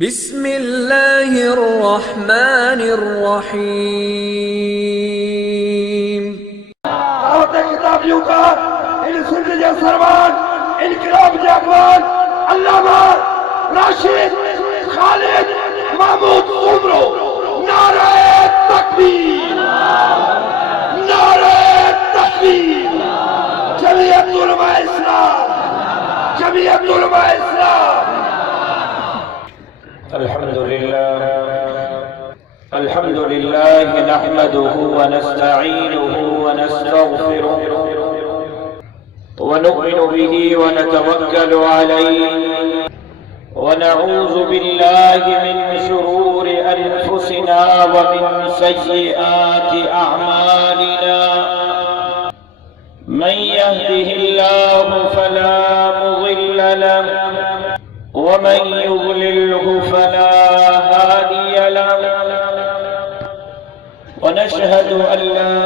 بسم اللہ الرحمن الرحیم۔ دعوت کتابیوں کا ان سندھ جا سروان انقلاب جا اقوال علامہ راشد خالد محمود عمرو، نعرہ تکبیر، نعرہ تکبیر۔ جمعیت علماء اسلام، جمعیت علماء اسلام۔ الحمد لله نحمده ونستعينه ونستغفره ونؤمن به ونتوكل عليه ونعوذ بالله من شرور أنفسنا ومن سيئات أعمالنا، من يهده الله فلا مضل له ومن يضلله فلا هادي له، ونشهد أن لا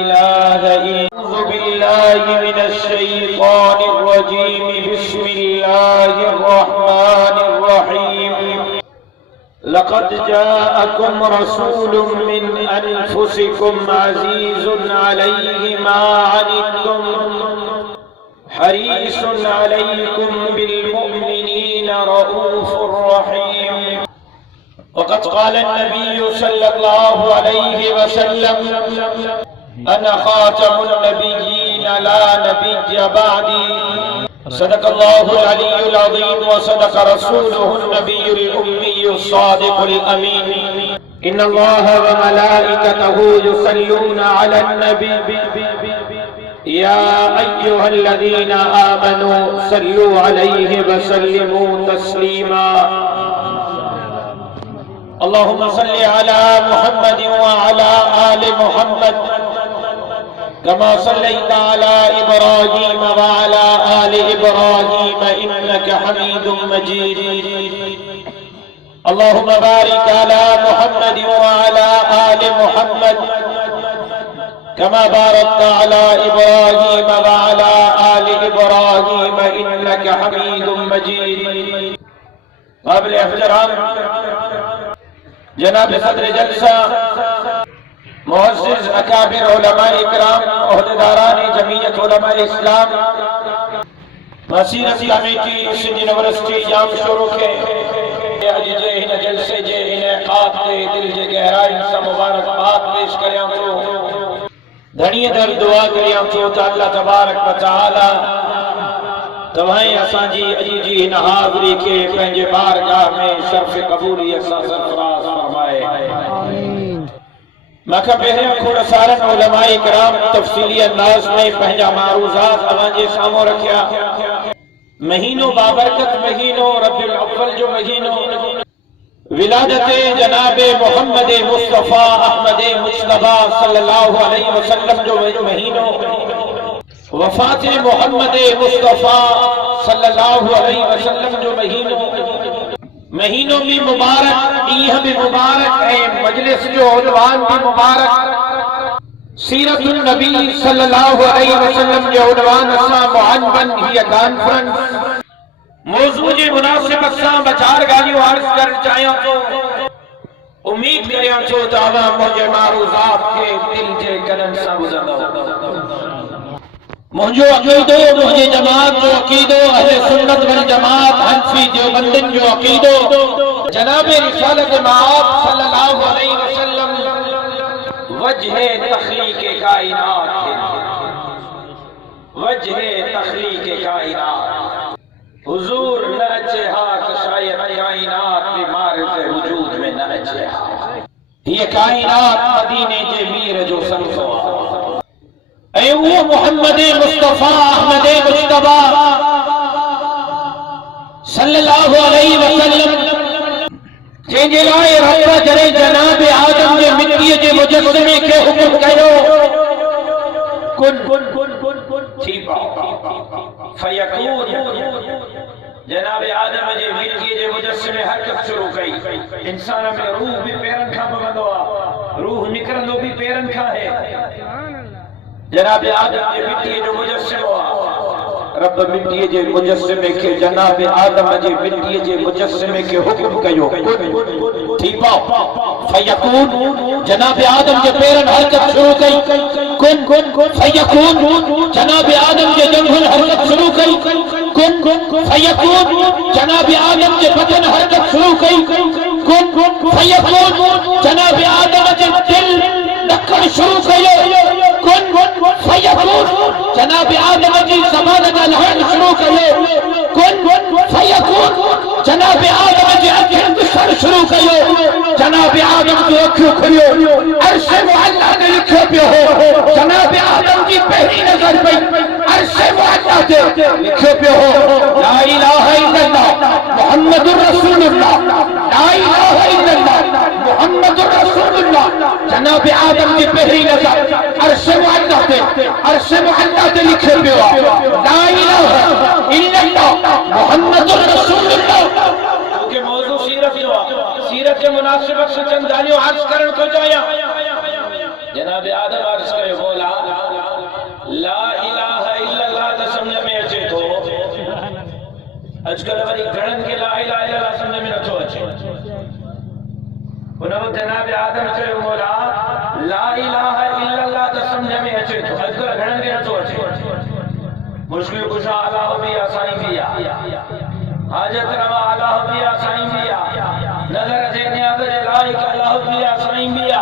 إله إلا الله بالله من الشيطان الرجيم، بسم الله الرحمن الرحيم، لقد جاءكم رسول من أنفسكم عزيز عليه ما عنتم حريص عليكم بالمؤمنين رؤوف رحيم۔ وقد قال النبي صلى الله عليه وسلم: أنا خاتم النبيين لا نبي بعدي، صدق الله العلي العظيم وصدق رسوله النبي الأمي الصادق الأمين، إن الله وملائكته يصلون على النبي يا أيها الذين آمنوا صلوا عليه وسلموا تسليما، اللهم صل على محمد وعلى آل محمد كما صليت على إبراهيم وعلى آل إبراهيم إنك حميد مجيد، اللهم بارك على محمد وعلى آل محمد كما باركت على إبراهيم وعلى آل إبراهيم إنك حميد مجيد۔ قابل احترام جناب صدر جلسہ، معزز اکابر علماء اکرام، عہدیداران جمعیت علماء اسلام، مسیرت کمیٹی سندھ یونیورسٹی جام شروع کے اج جے ہن جلسے جے انعقاد تے دل جے گہرائی سا مبارکباد پیش کریاں تو دھڑیے در دعا کریاں تو اللہ تبارک و تعالی تمہیں اساں جی اجی جی ہن حاضری کے پنجے بارگاہ میں شرف قبولیت سا سرفراز فرمائے۔ مکہ پہلے کھوڑ سارن علماء کرام تفصیلی انداز میں پہنجا معروضات اوان جے سامو رکھیا۔ مہینوں بابرکت مہینوں ربیع الاول جو مہینوں ولادت جناب محمد مصطفیٰ احمد مجتبیٰ صلی اللہ علیہ وسلم جو مہینوں، وفات محمد مصطفیٰ صلی اللہ علیہ وسلم جو مہینوں بھی مبارک، ڈیہ بھی مبارک ہے، مجلس جو عنوان بھی مبارک، سیرت النبی صلی اللہ علیہ وسلم جو عنوان اساں معنون ہی کانفرنس موضوع جی مناسب اساں بچار گالیوں عرض کر چاہیاں تو امید کریاں تو دعویٰ مجھے معروضات کے دل جے کرن سا گزردہ مجھے عقیدو، مجھے جماعت جو عقیدو، اہل سنت والجماعت حنفی دیوبندن جو عقیدو، جناب رسالت مآب صلی اللہ علیہ وسلم وجہ تخلیق کائنات ہے، وجہ تخلیق کائنات حضور نہ اچھے ہاں کہ شاید کائنات بیمارت وجود میں نہ اچھے ہاں، یہ کائنات مدینے کے میر جو سنسو اے وہ محمد مصطفیٰ احمد مجتبیٰ صلی اللہ علیہ وسلم جن لائے رب جرے جناب آدم کے مٹی کے مجسمے کے حکم کرو کن تھی فیکون، جناب آدم جے مٹی کے مجسمے حرکت شروع کئی، انسان میں روح بھی پیرن کھا بگندوا، روح نکرندو بھی پیرن کھا ہے، جناب آدم کے مٹی جو مجسم ہوا، رب مٹی جے مجسمے کے جناب آدم جے مٹی جے مجسمے کے حکم کیو ٹھیک پاؤ فیکون جناب آدم جے پیرن حرکت شروع کئی کن فیکون جناب آدم جے جنگل حرکت شروع کئی کن فیکون جناب آدم جے بدن حرکت شروع کئی کن فیکون جناب آدم جے دل لکھن شروع کئی کن فیکون جناب آدم جی زمان دا لہن شروع کئے کن فیکون جناب آدم جی اکھن بسر شروع کئے جناب آدم جی اکھو کھڑیو عرش معلا نے لکھے پہ ہو جناب آدم جی پہلی نظر پہ عرش معلا دے لکھے پہ ہو لا الہ الا اللہ محمد رسول اللہ لا الہ الا اللہ محمد رسول اللہ جناب آدم جی پہلی نظر عرش معلا دے عرش معلا دے لکھے پہ ہو لا الہ الا اللہ محمد رسول اللہ کیونکہ موضوع سیرت جو سیرت کے مناسبت سے چند دانیوں عرض کرن کو جایا جناب آدم عرض کرے بولا لا الہ الا اللہ تا سمجھ میں اچھے تو اجکل وری گھڑن کے لا الہ الا اللہ سمجھ میں نتو اچھے انہوں جناب آدم کرے بولا لا الہ الا اللہ تا سمجھ میں اچھے تو اجکل گھڑن کے نتو اچھے مشکل کشا اللہ بھی آسانی بیا حاجت روا اللہ بھی آسانی بیا نظر سے نیاز لائق اللہ بھی آسانی بیا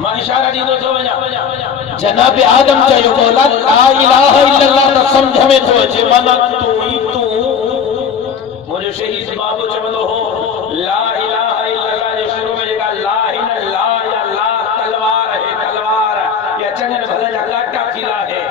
ما اشارہ دیدو تو بجا جناب آدم چاہیے بولا لا الہ الا اللہ تا سمجھ میں تو اچھے مانا تو ہی تو مجھے شہید بابو چمدو ہو لا الہ الا اللہ جو شروع میں جگہ لا ہی لا یا لا تلوار ہے تلوار یا چنن بھلا جا لاٹا کھلا ہے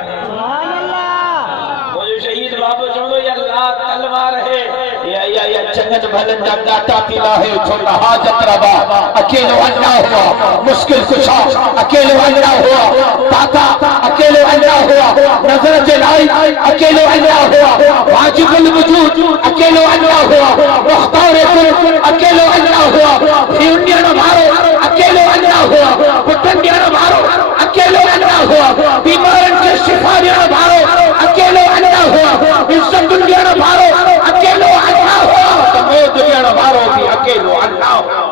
شہید بابو چوڑو یا اللہ تلوار ہے یا جنت بھلن جب ڈاٹا پیلا ہے چھوٹا حاجت روا اکیلو اللہ ہوا مشکل کشا اکیلو اللہ ہوا داتا اکیلو اللہ ہوا نظر جلائی اکیلو اللہ ہوا واجب الوجود اکیلو اللہ ہوا مختار کل اکیلو اللہ ہوا ہیونیاں مارو اکیلو اللہ ہوا پتنیاں مارو اکیلو اللہ ہوا بیمارن کے شفاریاں مارو اکیلو اللہ ہوا عزت دنیا نہ بھارو اکیلو اللہ ہوا تمہیں دنیا نہ بھارو بھی اکیلو اللہ ہوا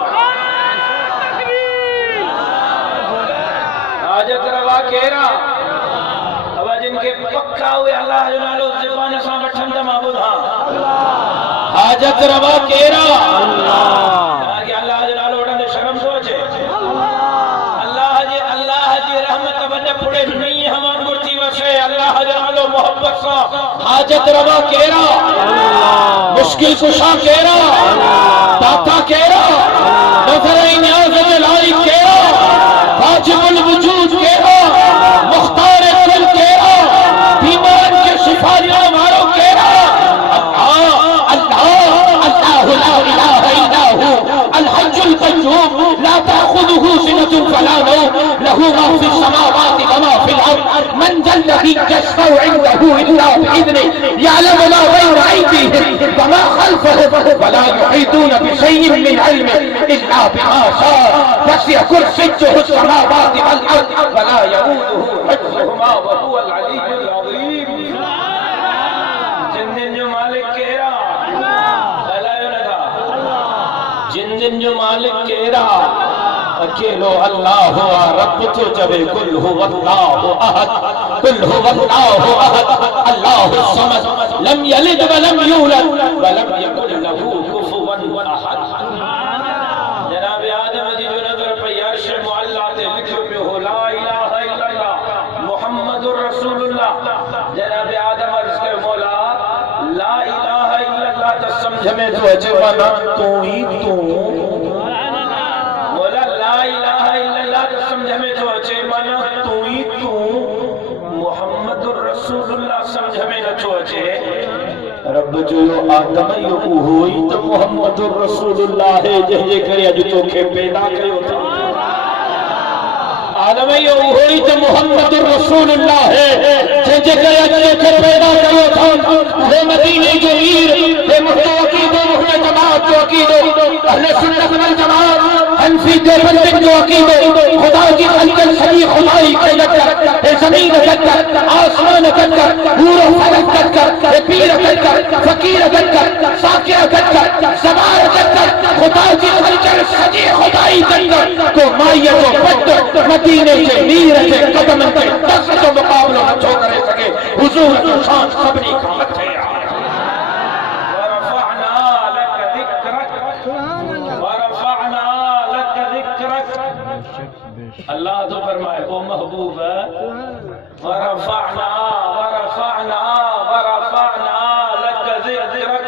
حاجت روا کہرا اب جن کے پکا ہوئے اللہ جنالو زبان سا بٹھن دما بدھا حاجت روا کہرا اللہ جنالو اٹھن دے شرم سوچے اللہ جی رحمت بڑے پڑے نہیں ہمان گرتی وسے اللہ جنالو محبت سا حاجت روا کہرا مشکل کشا کہرا داتا کہرا نظر نیاز جلائی کہرا واجب الوجود کہرا مختار کل کہرا بیمان کے شفاریاں مارو کہرا اللہ لا الہ الا ہو الحج القیوم لا تأخذه سنة فلا نوم له ما في السماوات وما في الأرض من ذا الذي يشفع عنده إلا بإذنه يعلم ما بين أيديهم وما خلفهم ولا يحيطون بشيء من علمه إلا بما شاء وسع كرسيه السماوات والأرض ولا يؤوده حفظهما وهو العلي العظيم جن جو مالک کہہ جن جو مالک کہہ اکیلو اللہ ہوا رب تو جبے کل ہو اللہ احد کل ہو اللہ احد اللہ الصمد لم یلد ولم یولد ولم یکن له کفوا احد جناب آدم جی جو نظر پہ عرش معلا تے لکھو پہ ہو لا الہ الا اللہ محمد رسول اللہ جناب آدم عرض کے مولا لا الہ الا اللہ تا سمجھ میں تو اچھے وانا تو ہی تو مولا لا الہ الا اللہ تا سمجھ میں تو اچھے وانا تو ہی تو محمد رسول اللہ سمجھ میں تو اچھے رب جو آدم یو ہوئی تو محمد رسول اللہ ہے جہجے کریا جو تو کھے پیدا کرے ہوتا آدم یو ہوئی تو محمد رسول اللہ ہے جہجے کریا جو تو کھے پیدا کرے ہوتا وہ مدینے جو میر وہ محمد عقید و محمد جماعت جو عقید اہل سنت والجماعت انفی دیوبند جو عقید خدا کی انجل سبی خدائی کے لکر زمین اکٹ کر، آسمان اکٹ کر، نور و فلک اکٹ کر، پیر اکٹ کر، فقیر اکٹ کر، ساکر اکٹ کر، زبار اکٹ کر، خدا کی خلچر سجی خدائی اکٹ کر، تو مائیت و پت مدینے کے میر کے قدم کے دست و مقابلوں نہ چھو کرے سکے، حضور جو شان سبنی کا مت ہے۔ اللہ تو فرمائے وہ محبوب ہے ورفعنا ورفعنا ورفعنا لک ذکرک۔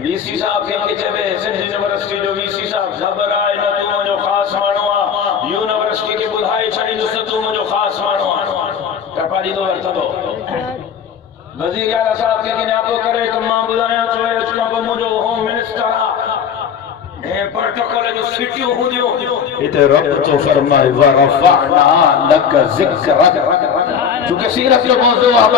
وی سی صاحب کے چبے سندھ یونیورسٹی جو وی سی صاحب خبر آئے نہ تو جو خاص مانو آ یونیورسٹی کے بدھائی چھڑی جو تو جو خاص مانو آ کپاڑی دو ورتا دو وزیر اعلیٰ صاحب کے کنے آپ کرے تو ماں بدھایا تو ہے اس کا مجھو ہوم منسٹر آ پروٹوکول جو سٹیوں ہو دیو ادھر رب تو فرمائے ورفعنا لک ذکرک۔ چونکہ سیرت جو موضوع ہم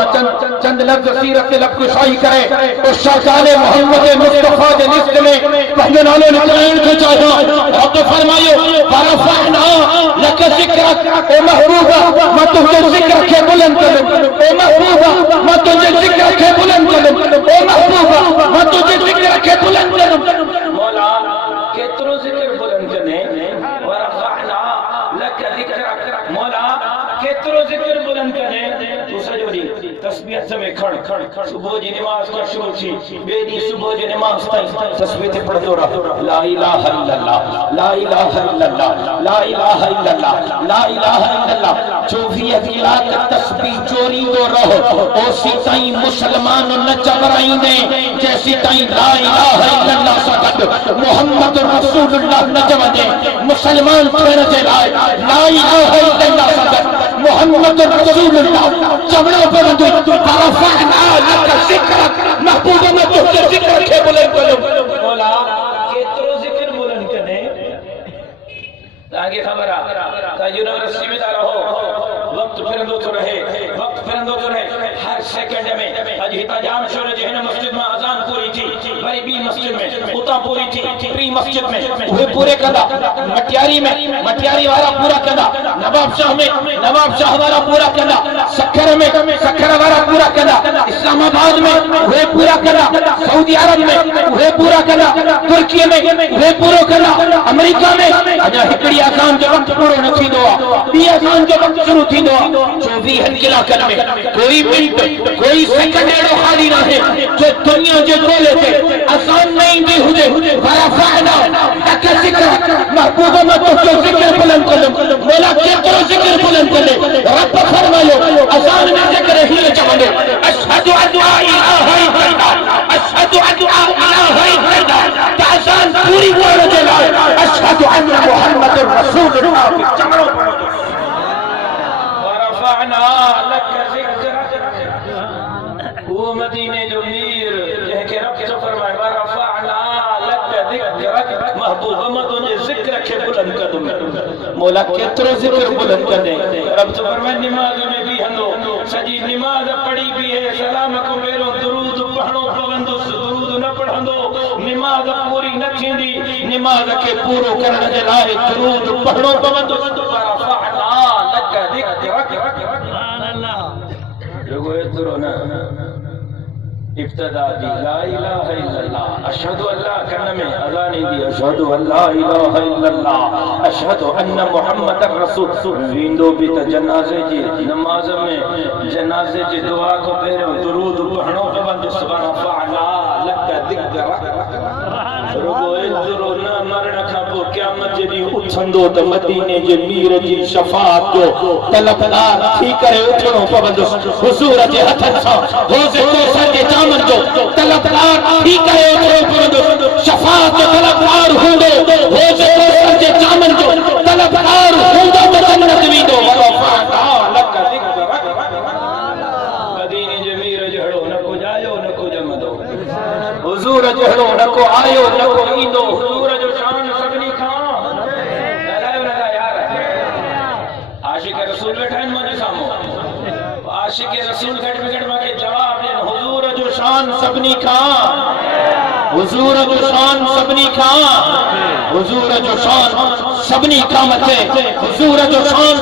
چند لفظ سیرت کے لفظ کو شاہی کرے اس شاہدان محمد مصطفیٰ کے نسل میں پہلے نالے نکلائیں کو چاہتا رب تو فرمائے ورفعنا لک ذکرک۔ اے محبوبہ میں تجھے ذکر کے بلند کروں، اے محبوبہ میں تجھے ذکر کے بلند کروں، اے محبوبہ میں تجھے ذکر کے بلند کروں۔ مولا کترو ذکر بلند کرنے ورفعنا لک ذکرک، مولا کترو ذکر بلند کرنے تو سجوری تسبیح سمیں کھڑ صبح جی نماز کا شروع تھی بیدی صبح جی نماز تائیں تسبیح پڑھ دو رہا لا الہ الا اللہ لا الہ الا اللہ لا الہ الا اللہ لا الہ الا اللہ 24 لاکھ تسبیح چوری دو رہو اسی تائیں مسلمان نہ چبرائیں دیں جیسی تائیں لا الہ الا اللہ سکت محمد رسول اللہ نہ جمع دیں مسلمان پھر سے لا الہ الا اللہ سکت محمد رسول اللہ چمڑوں پر اندو فرفعنا لک ذکرک محبوب میں تجھے ذکر کے بلند کروں۔ مولا کترو ذکر بلند کرنے تاکہ خبر آ یونیورسٹی میں دارا ہو وقت پھرندو تو رہے وقت پھرندو تو رہے ہر سیکنڈ میں اج ہتا جام شورے جہن مسجد میں اذان پوری تھی بری بی مسجد میں اتا پوری تھی پری مسجد میں وہ پورے کدا مٹیاری میں مٹیاری والا پورا کدا نواب شاہ والا پورا کدا سکھر میں سکھر والا پورا کدا اسلام آباد میں وہ پورا کدا سعودی عرب میں وہ پورا کدا ترکی میں وہ پورا کدا امریکہ میں اجا ہکڑی اذان جو وقت پورو نہ تھیندو آ بی اذان جو وقت شروع تھیندو آ 24 علاقن میں کوئی منٹ کوئی سیکنڈ ایڑو خالی نہ ہے جو دنیا جو دولے تھے اذان نہیں دی ہوجے ورفعنا لک ذکرک محبوب میں تجھے ذکر بلند کروں۔ مولا کترو ذکر بلند کرے رب فرمائے اذان میں ذکر ہی چمنے اشہد ان لا الہ الا اللہ اشہد ان لا الہ الا اللہ تا اذان پوری بول جلال اشہد ان محمد رسول اللہ کی چمڑوں پر ورفعنا لک ذکرک۔ وہ مدینے جو میر جہاں کے رب تو فرمائے ورفعنا لک ذکرک محبوب میں تجھے ذکر کے بلند کر دوں۔ مولا کترو ذکر بلند کر دیں رب تو فرمائے نماز میں بھی ہندو سجی نماز پڑھی بھی ہے سلام کو میرو درود پڑھنو پوندو درود نہ پڑھندو نماز پوری نہ تھیندی نماز کے پورو کرنے جے لائے درود پڑھنو پوندو ورفعنا لک ذکرک۔ سبحان اللہ جو ادھر نا ابتدا دی لا الہ الا اللہ اشہد اللہ کرنے میں اذانی دی اشہد اللہ الہ الا اللہ اشہد ان محمد رسول ویندو بھی تا جنازے جی نماز میں جنازے جی دعا کو پہرے درود پڑھنو پوندو ورفعنا لک ذکرک۔ رگو ادھر نہ مرن کھا پو قیامت جی اٹھندو تو مدینے جی میر جی شفاعت جو طلبگار تھی کرے اٹھنو پوندو حضور جی ہتھن سا روزے تو سر کے جامن جو طلبگار تھی کرے اٹھنو پوندو شفاعت جو طلبگار ہوندو روزے تو سر کے جامن جو طلبگار ہوندو تو جنت ویندو ورفعنا لک ذکرک۔ مدینے جی میر جہڑو نہ کو جایو نہ کو جمدو حضور جہڑو نہ کو آیو نہ کو ایندو حضور جو شان سبنی کھان دلائیو نہ یار عاشق رسول بیٹھائن مجھے سامو عاشق رسول گھٹ بگڑ مگے جواب دیں حضور جو شان سبنی کھان حضور جو شان سبنی کھاں حضور جو شان سبنی کھاں مچے حضور جو شان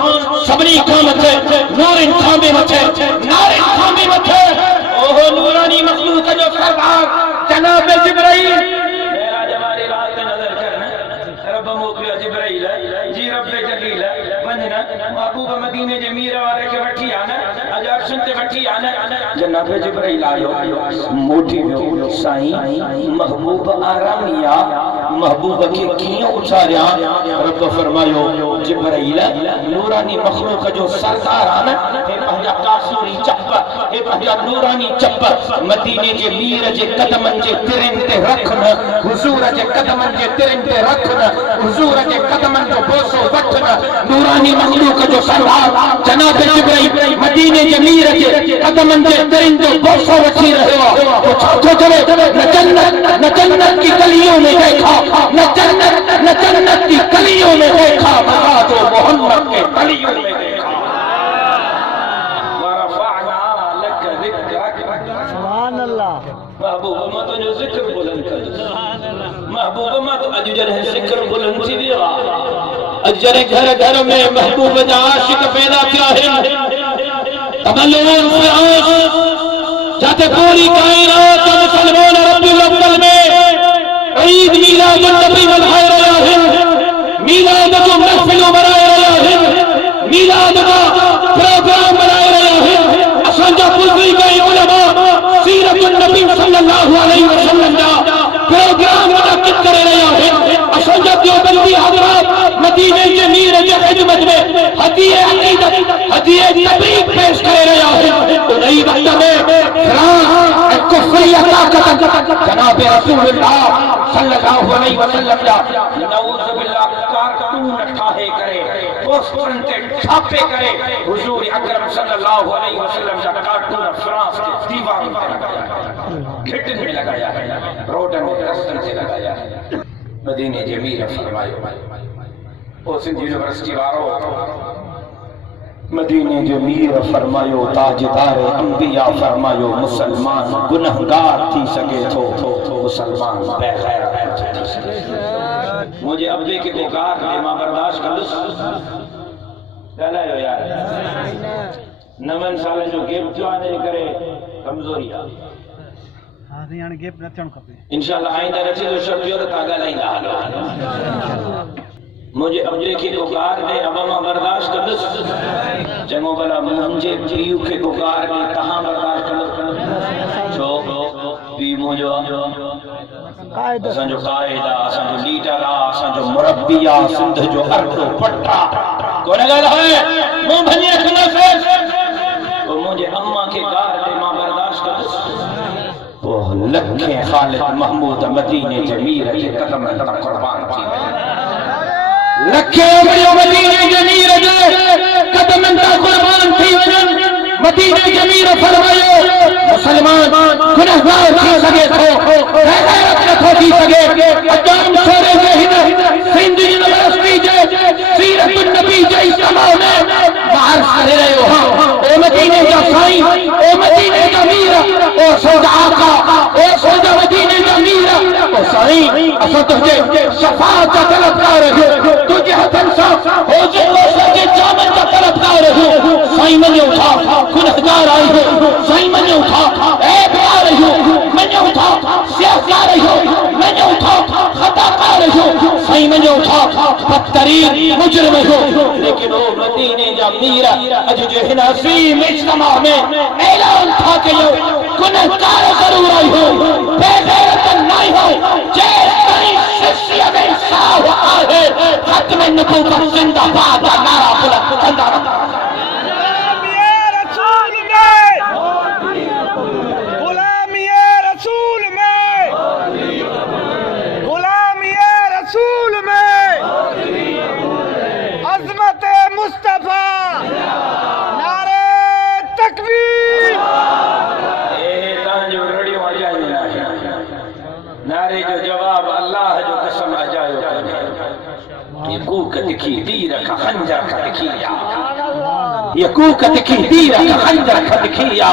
سبنی کھاں مچے نور انکھاں میں مچے نار انکھاں میں مچے اوہ نورانی مخلوق جو سردار جناب جبرائیل میرا جمالی رات پہ نظر کرنا رب موکلیا جبرائیل جی رب جلیل ونجنا محبوب مدینے جمیر والے کے وٹھی آنا اجاب سنتے وٹھی آنا جناب جبرائیل آئیو موٹی میں سائیں محبوب آرامیا محبوب کی کیوں اچھاریا رب فرمایو جبرائیل نورانی مخلوق جو سردار آنا اے پہنجا کاسوری چپا اے پہنجا نورانی چپا مدینے جے میر جے قدمن جے ترین تے رکھنا حضور جے قدمن جے ترین تے رکھنا حضور جے قدمن جو بوسو وٹھنا نورانی مخلوق جو سردار جناب جبرائیل مدینے جے میر جے قدمن جے ترین جو بوسو وٹھی رہے ہو تو چھوٹو چلے نہ جنت کی گلیوں میں دیکھا نہ جنت کی گلیوں میں دیکھا مراد و محمد کے گلیوں میں دیکھا ورفعنا لک ذکرک سبحان اللہ محبوب ما تو ذکر بلند کر محبوب ما تو اجر ہے ذکر بلند تھی دیوا اجر گھر میں محبوب جا عاشق پیدا کیا ہے تملون فراش جاتے پوری کائنات مسلمان ربی الاول میں عید میلاد النبی منائے رہا ہے میلاد جو محفل منائے رہا ہے میلاد کا پروگرام منائے رہا ہے اسنجا بزرگی گئی علماء سیرت النبی صلی اللہ علیہ وسلم کا پروگرام منعقد کرے رہا ہے اسنجا دیوبندی حضرات مدینے کے میر کے خدمت میں ہدیہ عقیدت ہدیہ تبریک پیش کرے رہا ہے تو نئی وقت میں فرانس کفریہ طاقت جناب رسول اللہ صلی اللہ علیہ وسلم کا نعوذ باللہ کارٹون اٹھاہے کرے پوسٹرن تے چھاپے کرے حضور اکرم صلی اللہ علیہ وسلم کا کارٹون فرانس کے دیواروں پر لگایا گھٹن میں لگایا ہے روڈن میں رستن سے لگایا ہے مدینہ جمیل فرمائے اوسن یونیورسٹی وارو مدینہ جمیر فرمایو تاجدار انبیاء فرمایو مسلمان گنہگار تھی سکے تو مسلمان بے خیر تھی سکے مجھے ابے کے گوگار نے ماں برداشت کر لائیو یار نمن سالے جو گیپ جو آنے کرے کمزوری انشاءاللہ آئندہ رچے تو شبیور تاگا لائندہ مجھے ابے کے گوگار نے ابا برداشت کر جنگو بلا مجھے پیو کے گوگار نے کہاں برداشت کر چھو بھی مجھو اسان جو قائدہ اسان جو لیڈر اسان جو مربیہ سندھ جو ارکو پٹا کون گل ہے موں بھنی رکھنا سے تو مجھے اماں کے گار نے ماں برداشت کر وہ لکھیں خالد محمود مدینہ جمیر کے قدم اندر قربان کی لکھے امریو مدینہ جمیر جے قدم انتا قربان تھی مدینہ جمیر فرمائے مسلمان گنہگار تھی سگے تھو غیرت نتھو تھی سگے اجام سورے ذہن سندھ یونیورسٹی جے سیرت النبی جے اجتماع میں باہر سارے رہے ہو اے مدینہ جا سائیں اے مدینہ جمیر او سودا آقا او سودا مدینہ جمیر او سائیں اسا تجھے شفاعت کا طلبگار ہے تجھے حسن صاحب ہو جو سکے جامن کا طلبگار ہے سائیں میں اٹھا گنہگار آئی ہو سائیں میں اٹھا ایک آ رہی ہو میں اٹھا سیاست آ رہی ہو میں اٹھا خطا آ رہی ہو سائیں میں اٹھا بدترین مجرم ہو لیکن وہ مدینہ جمیر اج جو ہے عظیم اجتماع میں اعلان تھا کہ یہ گنہگار ضرور آئی ہو بے غیرت نہیں ہو جیس کہیں شخصیت انصاف آئے ختم نبوت زندہ باد کا نعرہ بلند کرتا رہا یہ کوکت کی دیر کا خنجر کا دکھیا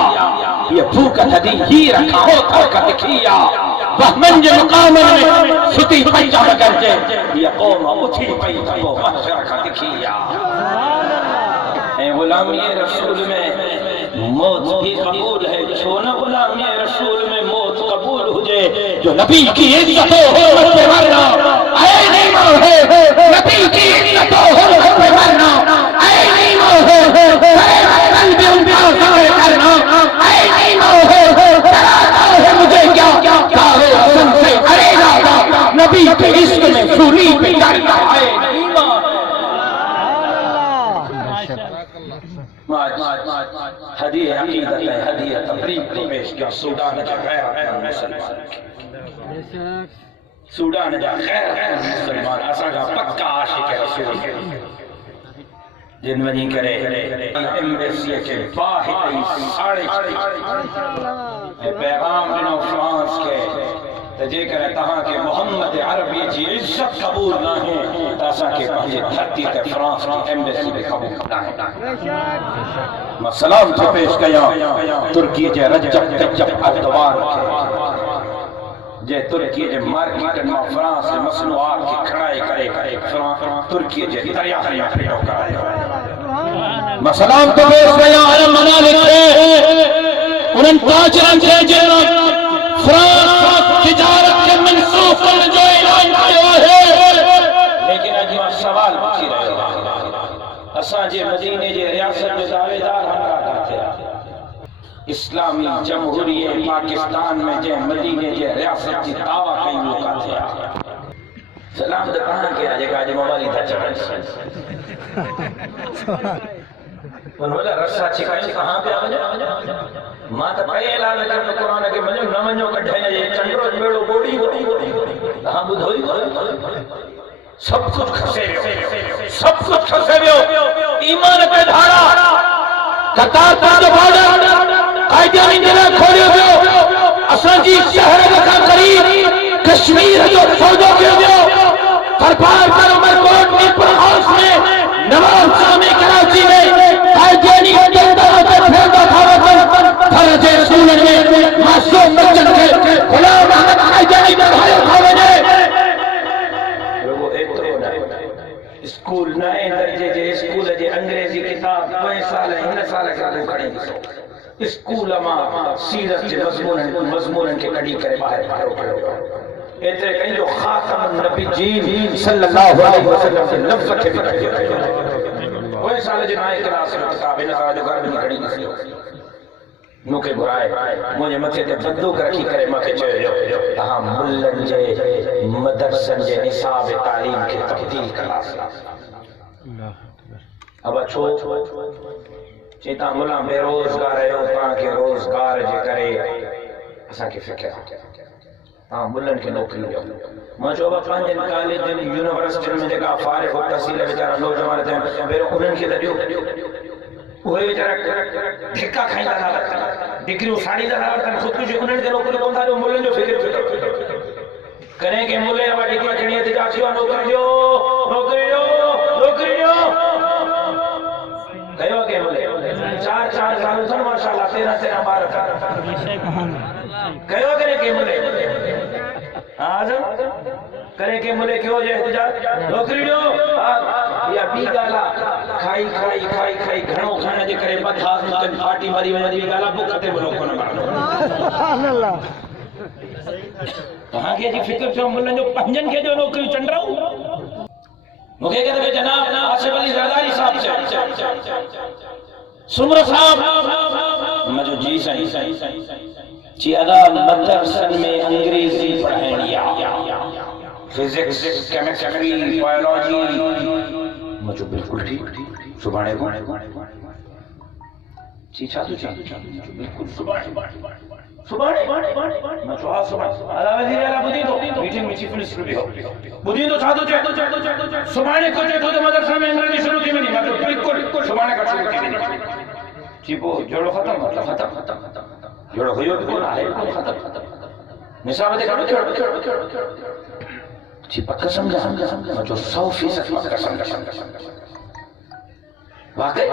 یہ بھوکت دی ہیر کا ہوتر کا دکھیا بہمن جو مقامن میں ستی پنجا کرتے یہ قوم اٹھی پئی تبو محشر کا دکھیا اے غلامی رسول میں موت بھی قبول ہے چھونا غلامی رسول میں موت قبول ہو جائے جو نبی کی عزت و حرمت پہ مرنا اے نیمہ ہے نبی کی عزت و حرمت پہ مرنا اے نیمہ ہے قلب ان پہ آزائے کرنا اے نیمہ ہے تراتا ہے مجھے کیا دارے حسن سے ارے دادا نبی کے عشق میں سوری پہ کرتا ہے نیمہ ہدیہ عقیدت ہے ہدیہ تبریک کو پیش کیا سودان جا خیر مسلمان سودان جا خیر مسلمان اسا کا پکا عاشق رسول جن ونی کرے ایمبیسی کے باہر ساڑے پیغام ڈنو فرانس کے تجھے کرے تہاں کے محمد عربی جی عزت قبول نہ ہے تاسا کے پہنجے دھرتی تے فرانس کی ایمبیسی میں قبول نہ ہے میں سلام تو پیش کیا ترکی جے رجب تجب اردوان کے جے ترکی جے مارکیٹ میں فرانس سے مصنوعات کی کھڑائی کرے ترکی جے دریا کھڑو کرائے میں سلام تو پیش کیا علم منا لکھے انہن تاجران سے جنہاں فرانس تجارت کے منصوب پر جو اعلان کیا ہے لیکن اج میں سوال پوچھی رہے ہیں اساں جے مدینے جے ریاست میں دعوے دار ہمراہ تھے اسلامی جمہوریہ پاکستان میں جے مدینے جے ریاست کی دعویٰ کئی موقع تھے سلام دے کہاں کیا جے کہ موبائل تھا چڑھن انہوں نے رسا چھکائی کہاں پہ آجا ماں تا پہے اعلان کرنے قرآن کے منجو نہ منجو کٹھائیں یہ چندرو جمیڑو بوڑی کہاں بدھوئی سب کچھ کھسے بیو سب کچھ کھسے بیو ایمان پہ دھاڑا قطار پر جو بارڈر قائدیانی جنہ کھوڑے بیو اساں جی شہر لکھا قریب کشمیر جو سودو کے بیو کرپار پر عمر کوٹ نیپر ہاؤس میں نواب سامی کراچی میں قائدیانی جنہ پھیلتا تھا وطن فرج رسولن میں معصوم بچن کے غلام احمد قائدیانی میں بھائیو کھاونے لوگوں ایک تو اسکول نئے درجے جے اسکول جے انگریزی کتاب 2 سال ہن سال کے تو کھڑی اسکول ما سیرت جے مضمون کے کڈی کرے باہر پڑھو ایترے کہیں جو خاتم النبی جین صلی اللہ علیہ وسلم سے لفظ کے بھی کوئی سال جے نائے کلاس میں کتاب نہ جو گھر میں کھڑی نہیں نو کے برائے مجھے مکھے تے بدو کر رکھی کرے مکھے چوئے تہاں ملن جے مدرسن جے نصاب تعلیم کی تبدیل کلاس اب اچھو چیتا ملا بے روزگار ہے اوپاں کے روزگار جے کرے اساں کی فکر ہاں ملن کے نوکری جو ماں چوبا پانجن کالج دن یونیورسٹی میں جگہ فارغ و تحصیل ہے بیچارہ نوجوان تھے بیرو انہن کی دریو وہ بیچارہ دھکا کھائیں دا لگتا ڈگریوں ساڑی دا لگتا خود کچھ انہن کے نوکری کون تھا جو ملن جو فکر کریں کہ ملے اب ڈگری کھڑی ہے تجاچیوں نوکری جو کہو کہ ملے 4 سال سن ماشاءاللہ 13 12 کہو کرے کہ ملے آزم کرے کہ ملے کیوں جائے احتجاج نوکری جو یا بی گالا کھائی گھنوں کھانے جے کرے بد ہاتھ مکن پارٹی ماری بی گالا بکھتے بلو کو نہ مارنو کہاں کے جی فکر چھو ملن جو پنجن کے جو نوکری چنڈ رہا ہوں مکھے کہتے کہ جناب آصف علی زرداری صاحب سے سمر صاحب مجھو جی صحیح چی ادا مدرسن میں انگریزی پڑھیں لیا فزکس کیمسٹری بایولوجی مجھو بالکل ٹھیک سبحانے کو چی چاہتو بالکل سبحانے میں چوہا سبحانے آدھا وزیر اعلیٰ بدھی تو میٹنگ میں چیف منسٹر بھی ہو بدھی تو چاہتو سبحانے کو چاہتو تو مدرسہ میں انگریزی شروع کی میں نہیں میں بالکل سبحانے کا شروع کی میں نہیں چیپو جوڑو ختم جوڑو ہوئیو بھی کون آئے ختم نصاب دے کھڑو چی پکا سمجھا میں جو 100% پکا سمجھا واقعی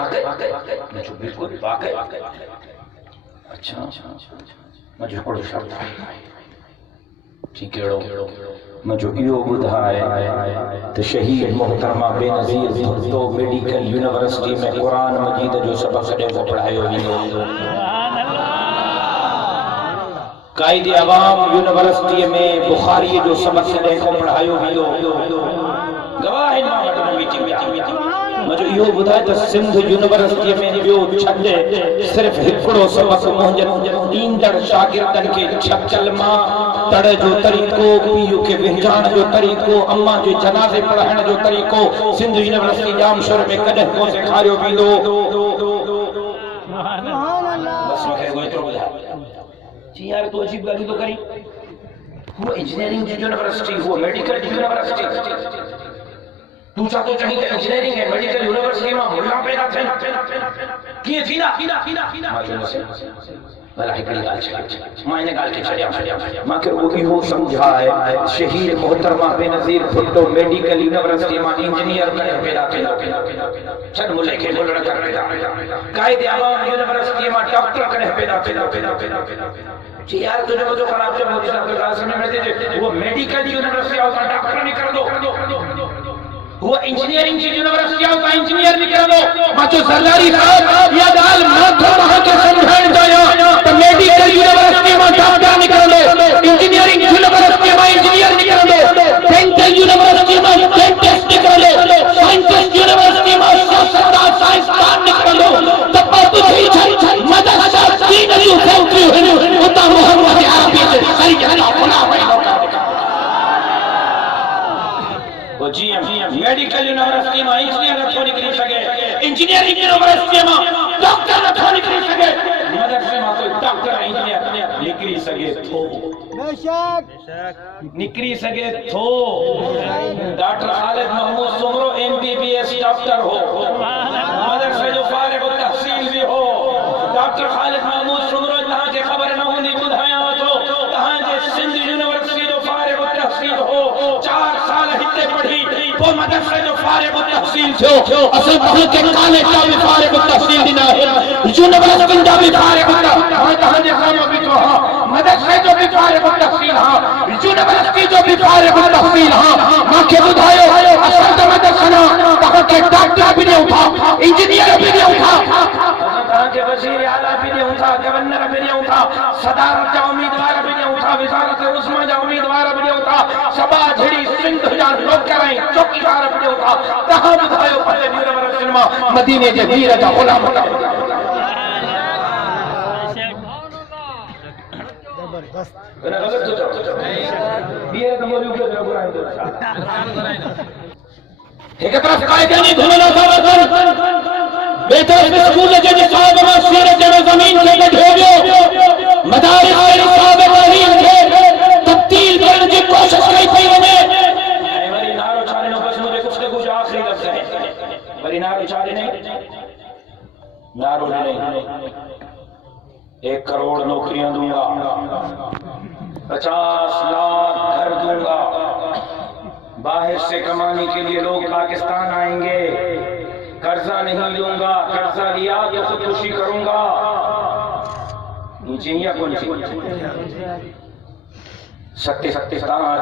میں جو بالکل واقعی اچھا میں جو پڑھو شرط ٹھیکڑو مجھو ایو بدھائے تو شہید محترمہ بے نظیر بھٹو میڈیکل یونیورسٹی میں قرآن مجید جو سبق دے کو پڑھائے ہوئی قائد عوام یونیورسٹی میں بخاری جو سبق دے کو پڑھائے ہوئی گواہ ماں میٹنگ مجھو یہ بدھائے تو سندھ یونیورسٹی میں جو چھڑے صرف ہکڑو سبق مہنجن ایندڑ شاگردن کے چھپچل ماں تڑ جو طریقو پیو کے ونجان جو طریقو اماں جو جنازے پڑھن جو طریقو سندھ یونیورسٹی جام شور میں کدہ کو سے کھاریو بیدو بس مکھے کوئی تو بدھائے جی یار تو عجیب گالی تو کری وہ انجینئرنگ یونیورسٹی وہ میڈیکل یونیورسٹی تو چاہتو چاہیے کہ انجینئرنگ ہے میڈیکل یونیورسٹی میں ملا پیدا تھے کیے تھی نا ماجو نسے بلا ہکڑی گال چھڑی ماں انہیں گال کے چھڑیا ماں کہ وہ ہی ہو سمجھا ہے شہید محترمہ بے نظیر بھٹو میڈیکل یونیورسٹی میں انجینئر کرنے پیدا چھڑ ملے کے ملڑ کر پیدا قائد عوام یونیورسٹی میں ڈاکٹر کرنے پیدا جی یار تجھے وہ جو خراب جب ہوتی ہے کلاس میں دیجئے وہ میڈیکل یونیورسٹی ہوتا ڈاکٹر نہیں کر دو وہ انجینئرنگ کی یونیورسٹی ہوتا انجینئر نہیں کر دو مچو سرداری صاحب یا دال ماتھو وہاں کے سمجھائن جایا تو میڈیکل یونیورسٹی میں ڈاکٹر نہیں کر دو انجینئرنگ یونیورسٹی میں انجینئر نہیں کر دو ڈینٹل یونیورسٹی میں ڈینٹسٹ نہیں کر دو سائنسس یونیورسٹی میں سیاستدان سائنسدان نہیں کر دو تب پر تجھے چھڑ مدرسہ دین علیو پھوٹی ہوئی ہوتا محمد عربی سے سریعہ خلا بھائی جی میڈیکل یونیورسٹی میں انجینئر نہ نکلی سکے انجینئرنگ یونیورسٹی میں ڈاکٹر نہ نکلی سکے مدرسے میں کوئی ڈاکٹر انجینئر نکلی سکے تو نکلی سکے تو ڈاکٹر خالد محمود سمرو MBBS ڈاکٹر ہو مدرسے جو فارغ التحصیل بھی ہو ڈاکٹر خالد محمود سمرو جہاں کے خبر نہ ہونے بدھایا تو کہاں کے سندھ یونیورسٹی جو فارغ التحصیل ہو 4 سال ہتے پڑھی وہ مدرسے جو فارغ التحصیل تھو اصل بہت کے کالج کا بھی فارغ التحصیل دینا ہے یونیورسٹی کا بھی فارغ التحصیل ہاں مدرسے جو بھی فارغ التحصیل ہاں یونیورسٹی جو بھی فارغ التحصیل ہاں ماں کے بدھائیو اصل تو مدرسنا کہاں کے ڈاکٹر بھی نہیں اٹھا انجینئر بھی نہیں اٹھا کہاں کے وزیر اعلیٰ بھی نہیں اٹھا گورنر بھی نہیں اٹھا صدارت کا امیدوار بھی نہیں اٹھا وزارت عظمیٰ کا امیدوار بھی نہیں اٹھا سبا جھڑی سندھ جان لوگ کرائیں چوکیدار بھی نہیں اٹھا کہاں بدھائیو پہلے یونیورسٹی میں مدینے کے ویر کا غلام ہوتا ایک طرف قائدانی دھونا تھا بہتر اسکول کے نصاب میں سیرت جنو زمین کے گھیریو مدارس کے نصاب ابراہیم کے تبدیل کرنے کی کوشش کی تھی انہیں بری نارو چارے نو بس مجھے کچھ کچھ آخری لفظ ہے بری نارو چارے نہیں نارو نہیں 1 کروڑ نوکریاں دوں گا 50 لاکھ گھر دوں گا باہر سے کمانے کے لیے لوگ پاکستان آئیں گے قرضہ نہیں لوں گا قرضہ لیا تو خودکشی کروں گا نیچے ہی کون سی سکتے آج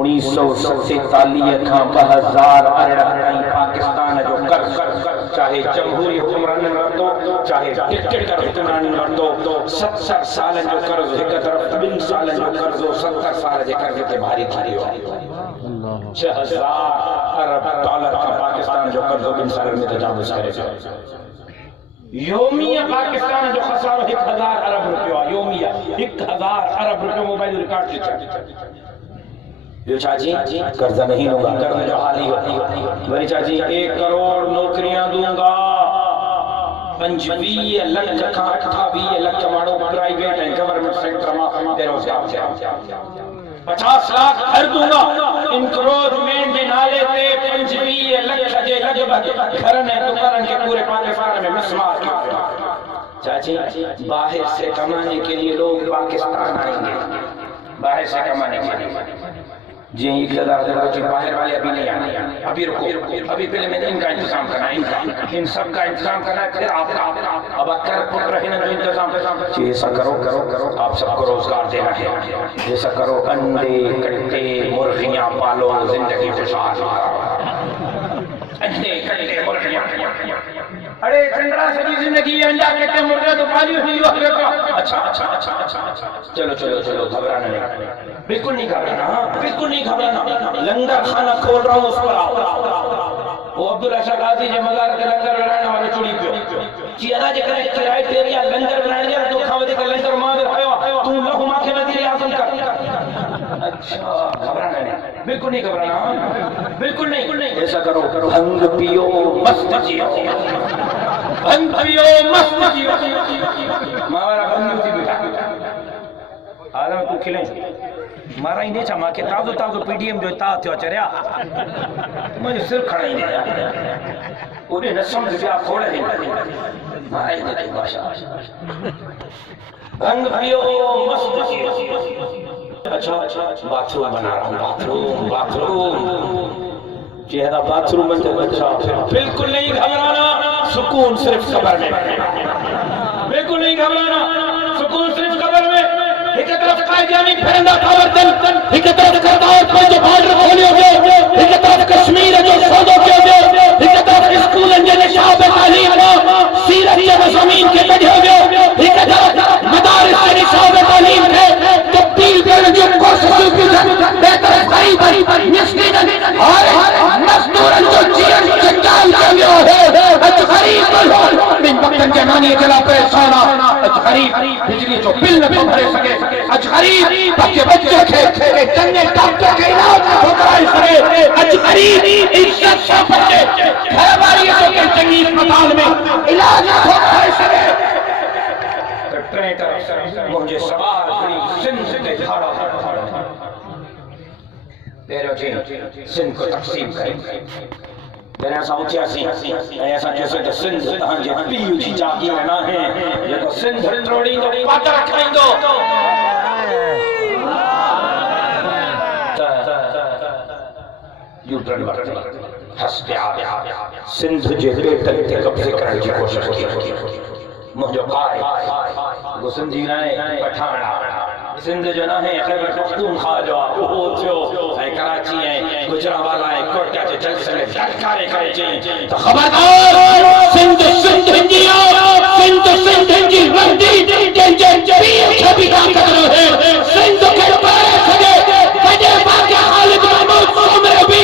1947 کان 2000 تائين پاڪستان جو قرض چاہے جمہوری حکمران ورتو چاہے ڈکٹیٹر حکمران ورتو 70 سالن جو قرض ایک طرف 2 سالن جو قرض 70 سال جي قرض تي بھاري ٿي ويو 6000 ارب ڊالر کا پاکستان جو قرض 2 سالن میں تجاوز کرے یومیہ پاکستان جو خسارہ 1000 ارب روپیہ یومیہ 1000 ارب روپیہ موبائل ریکارڈ سے جو چاچی قرضہ نہیں لوں گا قرض جو حالی ہوتی میری چاچی 1 کروڑ نوکریاں دوں گا 25 لکھ کا 28 لکھ مانو پرائیویٹ ہے گورنمنٹ سیکٹر میں بے روزگار سے 50 لاکھ گھر دوں گا انکروچمنٹ کے نالے تے 25 لکھ جے لگ بھگ گھر نے دکان کے پورے پاکستان میں مسمار چاچی باہر سے کمانے کے لیے لوگ پاکستان آئیں گے باہر سے کمانے کے لیے جی اقتدار دے بچے باہر والے ابھی نہیں آنے، ابھی رکو، ابھی پہلے میں نے ان کا انتظام کرنا ہے، ان سب کا انتظام کرنا ہے، پھر آپ اب اکر پتر رہے نا جو انتظام جی ایسا کرو آپ سب کو روزگار دینا ہے، جیسا کرو انڈے کٹے مرغیاں پالو زندگی خوشحال انڈے کٹے مرغیاں ارے چندرا سجی زندگی انڈا کٹے مرغیاں تو پالی ہوئی ہو اچھا چلو گھبرانا نہیں، بالکل نہیں گھبرانا، لنگر خانہ کھول رہا ہوں اس پر وہ عبدالرشا غازی جے مزار کے لنگر بنانے والے چوڑی پیو جی انا جے کرے کرائے تیریا لنگر بنانے جا تو کھاوے دے لنگر ماں میں آیا تو لہو ماں کے وزیر اعظم کر اچھا گھبرانا نہیں، بالکل نہیں گھبرانا، بالکل نہیں، ایسا کرو بھنگ پیو مست جیو مارا بھنگ تھی بیٹا آدم تو کھلیں مارا ہی نہیں چاہ ماں کے تازو پی ڈی ایم جو اتاہ تھے چریا مجھے صرف کھڑا ہی نہیں انہیں نسم سے آپ کھوڑے ہیں مارا ہی نہیں تھی باشا بھنگ پیو مست جیو اچھا باتھ روم بنا رہا ہوں باتھ روم چہرہ باتھ روم بنتے اچھا بالکل نہیں گھبرانا سکون صرف قبر میں بالکل نہیں گھبرانا سکون صرف قبر میں ایک طرف قائدیانی پھرندہ خبر دل ایک طرف کردار کو جو بارڈر کھولی ہو گئے ایک طرف کشمیر جو سودوں کے ہو گئے ایک طرف اسکول انجل شعب تعلیم ہو سیرت کے زمین کے بڑھے ہو گئے ایک طرف مدارس کے شعب تعلیم ہے تبدیل کرنے جو کوششوں کی بہتر قریب مسکین اور مزدور جو جیئن جنگال کے گئے اچ غریب من وقت جمانی جلا پریشانا اچ غریب بجلی جو بل نہ بھرے سکے اچ غریب بچے کے جنگے ڈاکٹر کے علاج نہ کرائی سکے اچ غریب عزت سے بچے گھرواریوں کے جنگی اسپتال میں علاج نہ کرائی سکے ٹرین طرف مجھے سوال بڑی سندھ کے کھاڑا تیرے جی سندھ کو تقسیم کریں میرے ایسا اچھا سی ایسا جیسے کہ سندھ تہاں جی پیو جی جاگی رہنا ہے یہ کو سندھ تروڑی تو پاتا رکھائیں دو یو ٹرن برتی حسب سندھ جے بیٹل تے قبضے کرنے کی کوشش کی مجھو قائد وہ سندھی نہ ہے پٹھانا سندھ جو نہ ہے خیبر پختونخوا جو وہ جو کراچی ہے گجرانوالا ہے کوٹا جو جلد سے جھٹکارے کرے چاہیے تو خبردار سندھ ہنجی سندھ ہنجی وردی جن پیر چھبی کا قدر ہے سندھ کے پارے سگے بجے باقی خالد محمود سومر بھی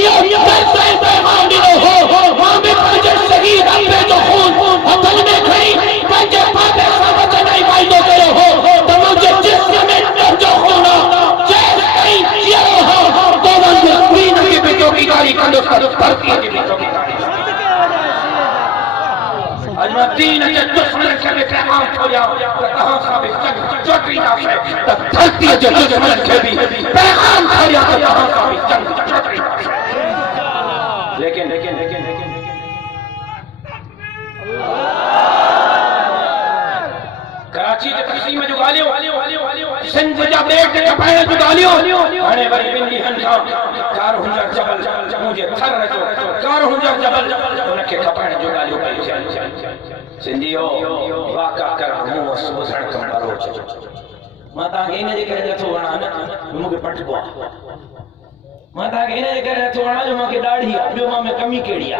یہ درسے پیغام دیو ہو وہاں میں پنجر شہید اپنے جو خون اپن میں کھڑی پنجر پاتے سمجھ نہیں بائدو کرو ہو تو مجھے جسم میں جو ہونا جیس کئی کیا ہو تو مجھے دین کی بیٹوں کی گاڑی کندو کر بھرتی کی بیٹوں کی گاڑی آج میں دین کے دشمن کے بھی پیغام چھوڑیا تو کہاں ثابت چوٹری نہ ہے تو دھرتی کے دشمن کے بھی پیغام چھوڑیا تو کہاں ثابت چوٹری نہ ہے لیکن کراچی کے تقسیم میں جو گالیوں سندھ جا بیٹ کے کپائے جو گالیوں ہنے بری بندی ہنجا کار ہنجا جبل مجھے تھر رجو کار ہنجا جبل انہیں کے کپائے جو گالیوں پہ سندھیو واقع کر ہوں سوزن کم برو ماتا کے انہیں جے کرے تو ونا مجھے پٹ کو ماتا کے انہیں جے کرے تو ونا جو ماں کے داڑھی جو ماں میں کمی کیڑی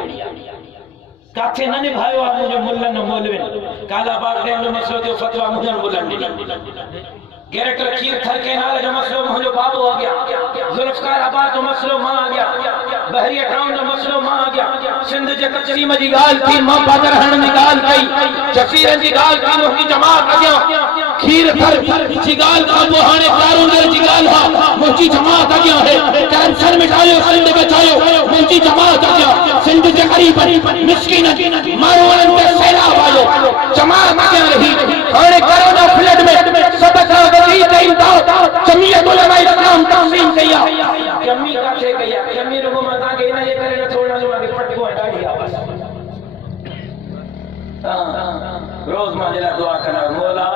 کاتھے نہ نبھائیو آپ مجھے ملن مولوین کالا باغ دے جو مسئلہ جو فتوہ مجھے ملن گیرٹر کھیر تھر کے نال جو مسئلہ مجھے بابو آ گیا ذوالفقار آباد جو مسئلہ ماں آ گیا بحریہ ٹاؤن جو مسئلہ ماں آ گیا سندھ جے کچری مجھے گال تھی ماں بادر ہن دی گال کئی جفیرن دی گال تھی محی جماعت آ گیا کھیر تھر جی گال کا وہ ہانے کارون در جی گال ہاں محی جماعت آ گیا ہے کرپشن مٹھائیو سندھ بچائیو محی جماعت آ گیا سندھ جے قریب مسکین مارون تے سیلاب آئیو جماعت آ گیا رہی ہانے کرونا فلڈ میں سبت آگئی کئی دا جمعیت علماء اسلام تقسیم کیا جمعی کا چھے گیا جمعی رہو ماں آگے نہ یہ کرے نہ تھوڑا جو آگے پٹ کو ہٹا دیا بس روز ماجلہ دعا کرنا مولا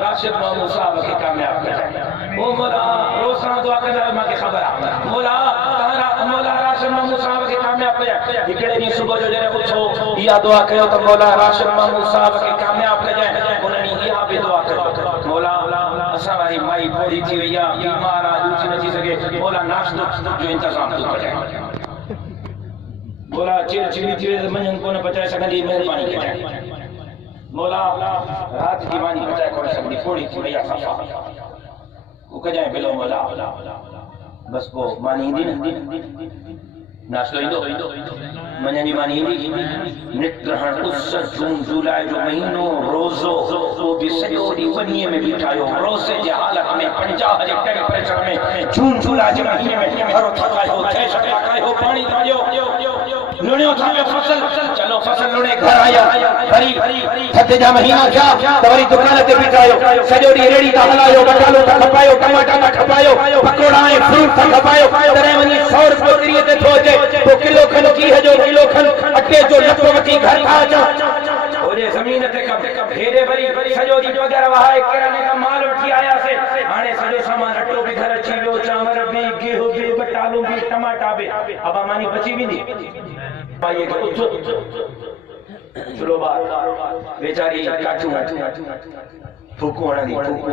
راشد مامو صاحب کے کامیاب کریں وہ مولا روز دعا دعا کرنا ماں کی خبر مولا مولا راشد محمود صاحب کے کامیاب کجائے ہکڑے ڈی صبح جو جڑے اٹھو یا دعا کیو تو مولا راشد محمود صاحب کے کامیاب کجائے انہوں یا بھی دعا کرو مولا اساں واری مائی پوری تھی ویا بیمار اچ نہ تھی سکے مولا ناشتو جو انتظام تو کجائے مولا چیر چیری تھی منجن کو نہ بچائے سکندی مہربانی کجائے مولا رات کی مانی بچائے کو سکندی پوری تھی ویا صفا وہ کجائے بلو مولا بس کو مانی دی ناشتو ایندو منجن مانی دی نت گرہن اس جون جولائی جو مہینوں روزو وہ بھی سجوڑی ونیے میں بٹھایو روزے جی حالت میں 50 جے ٹیمپریچر میں جون جولائی جے مہینے میں ہر تھکایو تھے شکایو پانی تھاجو لوڑیوں تھا فصل چلو فصل لوڑے گھر آیا بھری تھتے جا مہینہ کیا توری دکان تے بٹھایو سجوڑی ریڑی تا ہلایو بٹالو تا کھپایو ٹماٹا تا کھپایو پکوڑائیں فروٹ تا کھپایو ترے ونی 100 روپے کریے تے تھوجے تو کلو کھن کی ہے جو کلو کھن اٹے جو لپو وٹی گھر کھا جا اوجے زمین تے کب ڈھیرے بری سجو دی وغیرہ وہائے کرانے کا مال اٹھی آیا سے ہانے سجو سامان اٹو بھی گھر اچھی ویو چاور بھی گیہوں بھی بٹالو بھی ٹماٹا بھی اب مانی بچی بھی نہیں پائیے کہ اٹھو چلو بات بیچاری کاٹو پھوکو ہڑا دی پھوکو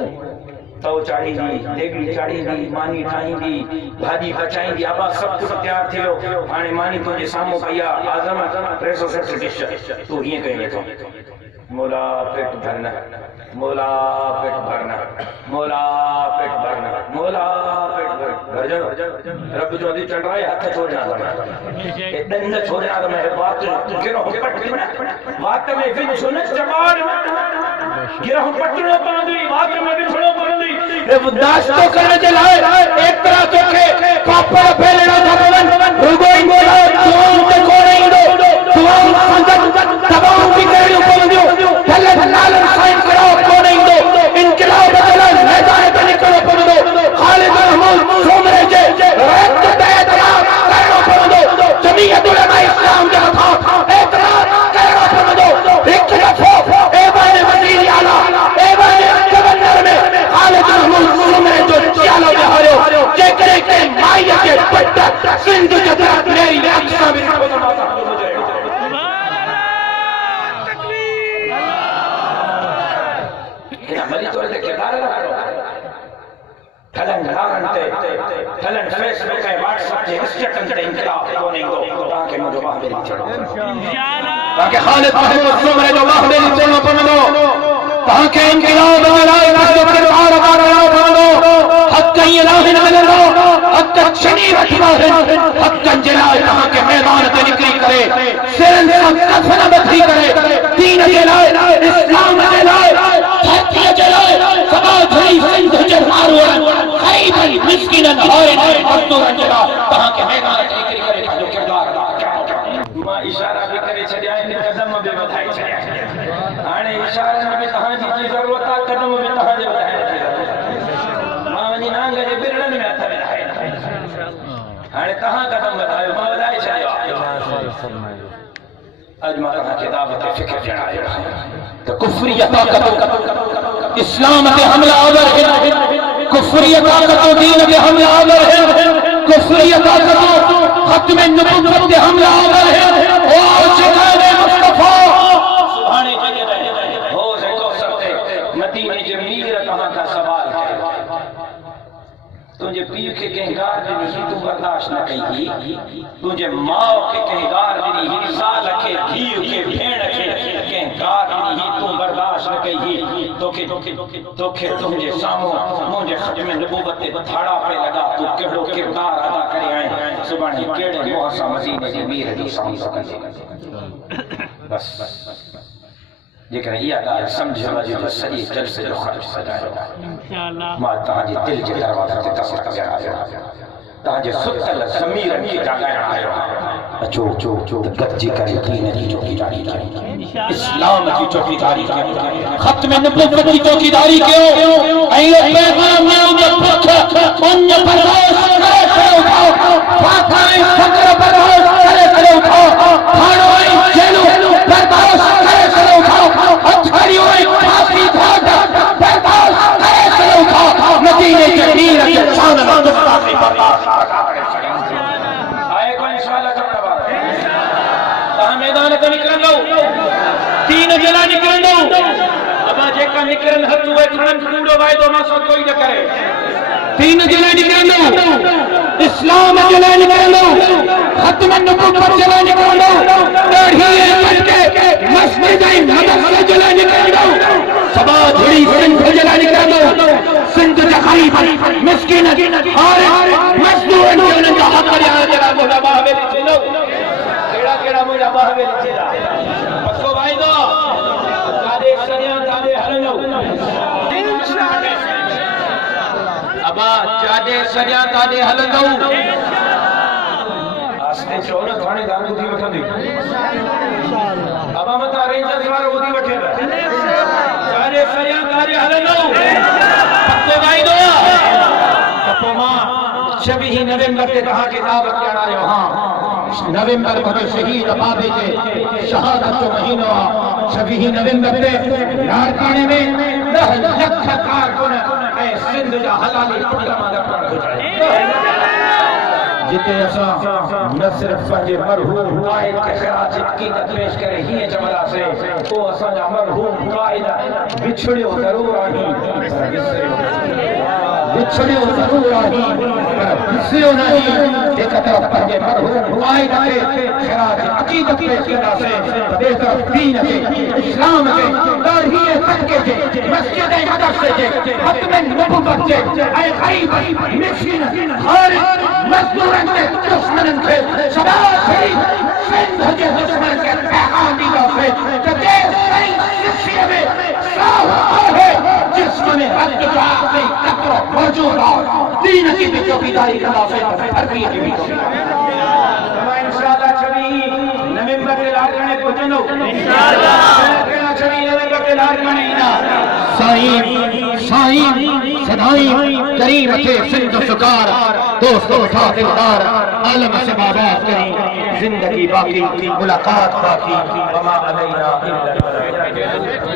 تو چاڑی دی دیگڑی چاڑی دی مانی ٹھائیں دی بھاجی بچائیں دی ابا سب کچھ تیار تھیو ہانے مانی تجھے سامو پیا اعظم 360 ڈش تو یہ کہیں تو مولا پیٹ بھرنا مولا پیٹ بھرنا مولا پیٹ بھرنا مولا پیٹ بھر جاؤ رب جو دی چڑھ رہا ہے ہاتھ چھوڑنا اتنا نہ چھوڑنا تو میں بات گرو پٹ بات میں بھی سنت جوان گرو پٹڑو پاندی بات میں بھی چھوڑو پاندی رب داس تو کرنے چلائے ایک طرح تو کہ کاپڑ پھیلنا تھا رگو انگو تو تے کوڑے دو تو سنت تمام بھی کرے پاندیو تھلے لال سائن کرو کوڑے دو انقلاب بدلا میدان تے نکلو پاندو خالد محمود سومرے جے ریت تے اعتراض کرو پاندو جمعیت علماء اسلام دے ہتھ اعتراض کرو پاندو ایک دفعہ ایوان وزیر اعلی ایوان گورنر میں خالد محمود سومرے جو چالو دے ہریو جے کرے کہ مائی کے پٹ سندھ جدرات میری اقصا بھی مری تو دے کے دار تھلن لارن تے تھلن فیس بک ہے واٹس ایپ تے اسٹیٹن تے انقلاب کو نہیں گو تاکہ مجھے باہ میری چڑھو تاکہ خالد محمود سومرے جو باہ میری چڑھو پندو تاکہ انقلاب ملائے جو کردار بارا پندو حق الہ الا اللہ حق شریف واحد حق جلال تاکہ میدان تے نکلی کرے سرن کفن بکھی کرے دین جلال اسلام جلال حق جلال سبا جھری سندھ جرمارو خیبر مسکنن ہارن مزدورن جلال تاکہ میدان تے نکلی کرے جو کردار ماں اشارہ بھی کرے چھڑیائیں قدم بھی بدھائی چھڑیائیں آنے اشارہ میں بھی تہاں جی ضرورت ہے قدم بھی تہاں جی بدھائی ماں ونی نانگ جے برڑن میں آتا بدھائی آنے تہاں قدم بدھائی ماں بدھائی چھڑیائیں آج ماں تہاں کی دعوت فکر جڑائے تو کفری طاقت اسلام کے حملہ آور ہے کفری طاقت دین کے حملہ آور ہے کفری طاقت ختم نبوت کے حملہ آور ہے او شکار مصطفیٰ سبحانے جگہ ہو سے کو سکتے مدینے جمیر کہاں کا سوال ہے تجھے پیو کے کہنگار دنی ہی تو برداشت نہ کہی تجھے ماں کے کہنگار دنی ہی سال رکھے دھیو کے بھین رکھے کہنگار دنی ہی تو برداشت نہ کہی تو کہ تمہیں سامو مجھے ختم نبوت تھاڑا پہ لگا تو کہڑو کردار ادا کرے آئیں سبحانی کیڑے محسا مزید جمیر دی سامو سکتے بس لیکن یہ دار سمجھے وجہ سجی جلسے جو خرچ سجائے ماں تاں دل جے دروازہ تے تصور کر آیا تاں ستل زمیر کی جگہ آیا اچو گدجی کرے دین کی چوکیداری اسلام کی چوکیداری ختم نبوت کی چوکیداری کیوں ایو پیغام میں پتھ ان برداشت کرے کرے اٹھاؤ فاتحہ فقر برداشت کرے کرے اٹھاؤ کھانوئی جیلو برداشت کرے کرے اٹھاؤ ہتھکڑیوں پھانسی دھاڑ برداشت کرے کرے اٹھاؤ مدینے جمیر انسان نہ دکھتا سے برداشت آئے کو انشاءاللہ کرنا بات تاں میدان کو نکلن دو تین جلا نکلن دو ابا جے کا نکلن ہتھ ہوئے کھڑن کوڑو وائے دو ماں سب کوئی نہ کرے تین جلا نکلن دو اسلام جلا نکلن دو ختم النبوت جلا نکلن دو داڑھی کٹ کے مسجد مدرسہ جلا نکلن دو سبا جھڑی سندھ جلا نکلن دو سندھ جا غریب مسکین اور مزدور انہوں کا حق جلا جلا مولا باہویلی چلو کیڑا مولا باہویلی چلا پسو بھائی دو تارے سریاں تارے ہلنو ابا جاجے سریاں تارے ہلنو آستے چونا تھانے دانو دی وٹھن دی ابا متا رینجر سوار وہ دی وٹھے جاجے سریاں تارے ہلنو پسو بھائی دو پپو ماں شبیہ نومبر کے کہا کہ دعوت کیا رہے ہو ہاں نومبر بھر شہید بابے کے شہادت جو مہینہ شبیہ نومبر پہ لارکانے میں 10 لکھ کارکن اے سندھ جا حلالی پٹا ماں پڑھ ہو جائے جتے ایسا نہ صرف پنجے مرحوم قائد کے خراج عقیدت پیش کرے ہی جملہ سے تو ایسا جا مرحوم قائد بچھڑے ہو ضرور آنی بچھڑے ہو ضرور آنی بچھڑے ہو نہیں ایک طرف پنجے مرحوم قائد کے خراج عقیدت پیش کرنا سے بے طرف دین کے اسلام کے دارہی تنکے کے مسجد مدرسے کے ختم نبوت کے اے غریب مسکین خارج مزدور دشمنن کے شباب شریف سندھ کے دشمن کے پیغام دیگا سے کہ صحیح سلسلے میں صاف ہے جسم میں حد جواب سے قطر موجود ہے دین کی بھی چوکیداری کرنا سے تربیت کی بھی چوکیداری انشاءاللہ چھوی نومبر کے لارکانے پہنچنو انشاءاللہ چھوی نومبر کے لارکانے سائیں سائیں صدائیں کریم تھے سندھ سکار دوستو تھا دلدار عالم سے بابات کریں زندگی باقی ملاقات باقی وما علینا الا